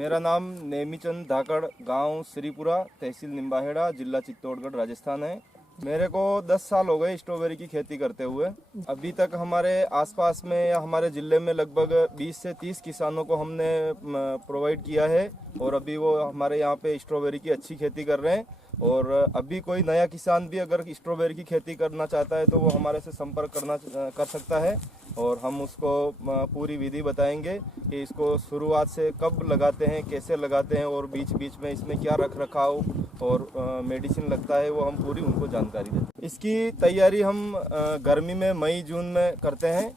मेरा नाम नेमीचंद धाकड़, गांव श्रीपुरा, तहसील निम्बाहेड़ा, जिला चित्तौड़गढ़, राजस्थान है। मेरे को 10 साल हो गए स्ट्रॉबेरी की खेती करते हुए। अभी तक हमारे आसपास में या हमारे ज़िले में लगभग 20 से 30 किसानों को हमने प्रोवाइड किया है और अभी वो हमारे यहाँ पे स्ट्रॉबेरी की अच्छी खेती कर रहे हैं। और अभी कोई नया किसान भी अगर स्ट्रॉबेरी की खेती करना चाहता है तो वो हमारे से संपर्क कर सकता है और हम उसको पूरी विधि बताएंगे कि इसको शुरुआत से कब लगाते हैं, कैसे लगाते हैं और बीच बीच में इसमें क्या रख रखाव और मेडिसिन लगता है, वो हम पूरी उनको जानकारी देते हैं। इसकी तैयारी हम गर्मी में मई जून में करते हैं।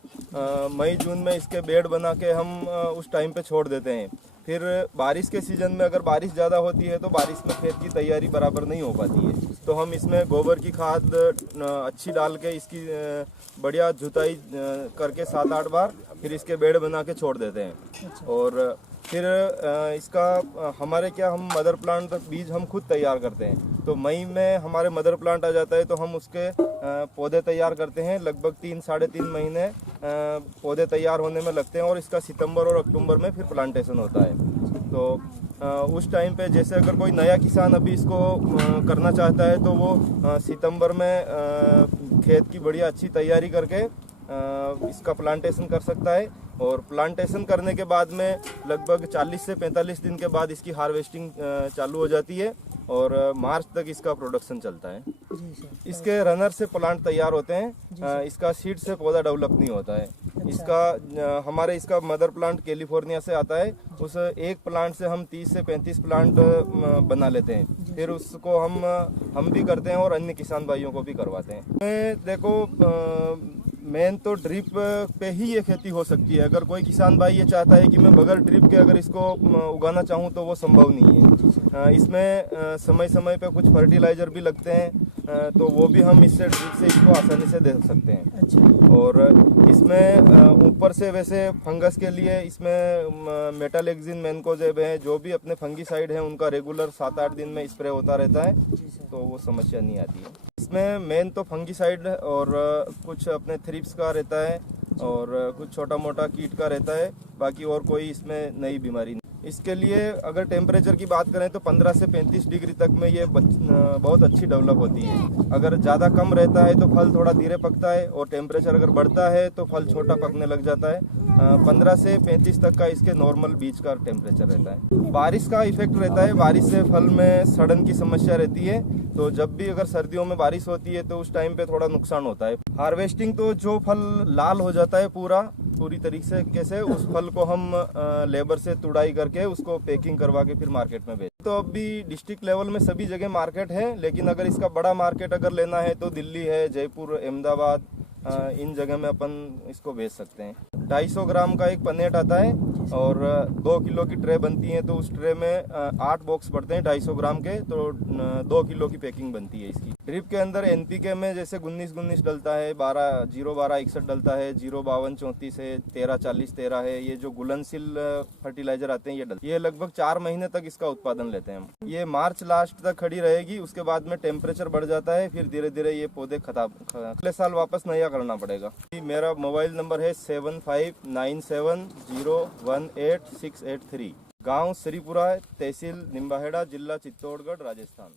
मई जून में इसके बेड बना के हम उस टाइम पे छोड़ देते हैं। फिर बारिश के सीज़न में अगर बारिश ज़्यादा होती है तो बारिश में खेत की तैयारी बराबर नहीं हो पाती है, तो हम इसमें गोबर की खाद अच्छी डाल के इसकी बढ़िया जुताई करके 7-8 बार फिर इसके बेड बना के छोड़ देते हैं। और फिर इसका हम मदर प्लांट बीज हम खुद तैयार करते हैं। तो मई में हमारे मदर प्लांट आ जाता है तो हम उसके पौधे तैयार करते हैं। लगभग 3-3.5 महीने पौधे तैयार होने में लगते हैं और इसका सितंबर और अक्टूबर में फिर प्लांटेशन होता है। तो उस टाइम पे जैसे अगर कोई नया किसान अभी इसको करना चाहता है तो वो सितंबर में खेत की बढ़िया अच्छी तैयारी करके इसका प्लांटेशन कर सकता है। और प्लांटेशन करने के बाद में लगभग 40 से 45 दिन के बाद इसकी हार्वेस्टिंग चालू हो जाती है और मार्च तक इसका प्रोडक्शन चलता है। इसके रनर से प्लांट तैयार होते हैं, इसका सीड से पौधा डेवलप नहीं होता है। अच्छा। इसका मदर प्लांट कैलिफोर्निया से आता है। उस एक प्लांट से हम 30 से 35 प्लांट बना लेते हैं। फिर उसको हम भी करते हैं और अन्य किसान भाइयों को भी करवाते हैं। देखो, मेन तो ड्रिप पे ही ये खेती हो सकती है। अगर कोई किसान भाई ये चाहता है कि मैं बगैर ड्रिप के अगर इसको उगाना चाहूँ तो वो संभव नहीं है। इसमें समय समय पे कुछ फर्टिलाइजर भी लगते हैं, तो वो भी हम इससे ड्रिप से इसको आसानी से दे सकते हैं। अच्छा। और इसमें ऊपर से वैसे फंगस के लिए इसमें मेटालेक्सिन, मैनकोजेब है, जो भी अपने फंगीसाइड हैं उनका रेगुलर 7-8 दिन में स्प्रे होता रहता है, तो वो समस्या नहीं आती है। इसमें मेन तो फंगीसाइड और कुछ अपने थ्रिप्स का रहता है और कुछ छोटा मोटा कीट का रहता है, बाकी और कोई इसमें नई बीमारी नहीं। इसके लिए अगर टेम्परेचर की बात करें तो 15 से 35 डिग्री तक में ये बहुत अच्छी डेवलप होती है। अगर ज़्यादा कम रहता है तो फल थोड़ा धीरे पकता है और टेम्परेचर अगर बढ़ता है तो फल छोटा पकने लग जाता है। 15 से 35 तक का इसके नॉर्मल बीज का टेम्परेचर रहता है। बारिश का इफेक्ट रहता है, बारिश से फल में सड़न की समस्या रहती है, तो जब भी अगर सर्दियों में बारिश होती है तो उस टाइम पे थोड़ा नुकसान होता है। हार्वेस्टिंग तो जो फल लाल हो जाता है पूरी तरीके से उस फल को हम लेबर से तुड़ाई करके उसको पैकिंग करवा के फिर मार्केट में बेचते। तो अभी डिस्ट्रिक्ट लेवल में सभी जगह मार्केट है, लेकिन अगर इसका बड़ा मार्केट अगर लेना है तो दिल्ली है, जयपुर, अहमदाबाद, इन जगह में अपन इसको बेच सकते हैं। 250 ग्राम का एक पनेट आता है और 2 किलो की ट्रे बनती है, तो उस ट्रे में 8 बॉक्स पड़ते हैं 250 ग्राम के, तो 2 किलो की पैकिंग बनती है इसकी। ड्रिप के अंदर एनपीके में जैसे 19-19 डलता है, 0-12-61 डलता है, 0-52-34 है, 13-40-13 है। ये जो घुलनशील फर्टिलाइजर आते हैं ये लगभग 4 महीने तक इसका उत्पादन लेते हैं हम। ये मार्च लास्ट तक खड़ी रहेगी, उसके बाद में टेम्परेचर बढ़ जाता है, फिर धीरे धीरे ये पौधे अगले साल वापस नया करना पड़ेगा। मेरा मोबाइल नंबर है 7597018683। गांव श्रीपुरा, तहसील निम्बाहेड़ा, जिला चित्तौड़गढ़, राजस्थान।